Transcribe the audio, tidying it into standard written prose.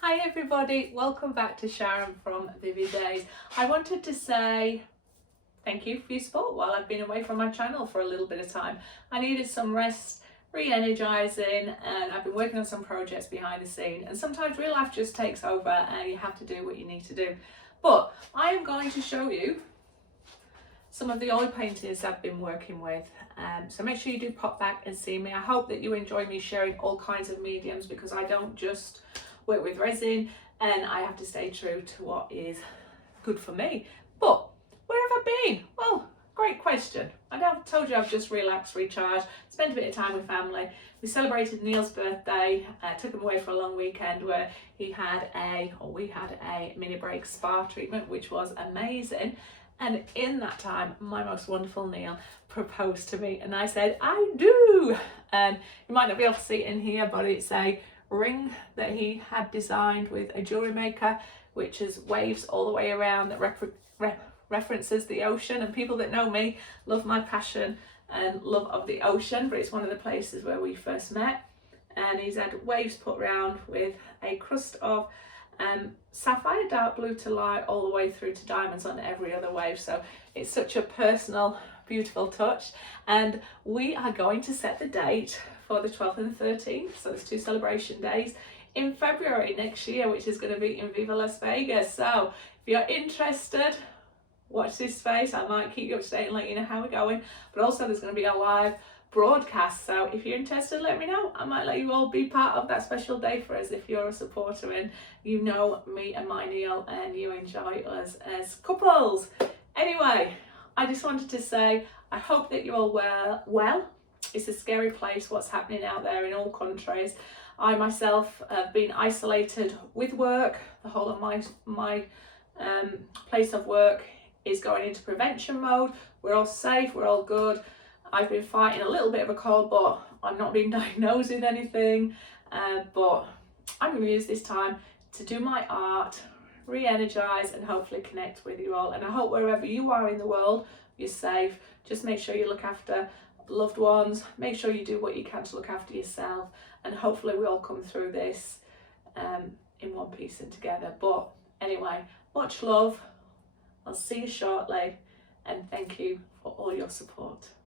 Hi everybody, welcome back to Sharon from Vivid Days. I wanted to say thank you for your support while I've been away from my channel for a little bit of time. I needed some rest, re-energizing, and I've been working on some projects behind the scene, and sometimes real life just takes over and you have to do what you need to do. But I am going to show you some of the oil paintings I've been working with, so make sure you do pop back and see me. I hope that you enjoy me sharing all kinds of mediums, because I don't just work with resin and I have to stay true to what is good for me. But where have I been? Well, great question. I told you I've just relaxed, recharged, spent a bit of time with family. We celebrated Neil's birthday, took him away for a long weekend where we had a mini break spa treatment, which was amazing. And in that time, my most wonderful Neil proposed to me, and I said, I do. And you might not be able to see it in here, but it's a ring that he had designed with a jewelry maker, which is waves all the way around, that references the ocean. And people that know me love my passion and love of the ocean, but it's one of the places where we first met. And he's had waves put around with a crust of sapphire, dark blue to light, all the way through to diamonds on every other wave. So it's such a personal, beautiful touch. And we are going to set the date for the 12th and the 13th, so there's 2 celebration days in February next year, which is going to be in Viva Las Vegas. So if you're interested, watch this space. I might keep you up to date and let you know how we're going, but also there's going to be a live broadcast, so if you're interested, let me know. I might let you all be part of that special day for us if you're a supporter and you know me and my Neil and you enjoy us as couples. Anyway, I just wanted to say I hope that you're all well. It's a scary place what's happening out there in all countries. I myself have been isolated with work. The whole of my place of work is going into prevention mode. We're all safe, we're all good. I've been fighting a little bit of a cold, but I'm not being diagnosed with anything. But I'm going to use this time to do my art, re-energize, and hopefully connect with you all. And I hope wherever you are in the world, you're safe. Just make sure you look after loved ones. Make sure you do what you can to look after yourself. And hopefully we all come through this in one piece and together. But anyway, much love. I'll see you shortly. And thank you for all your support.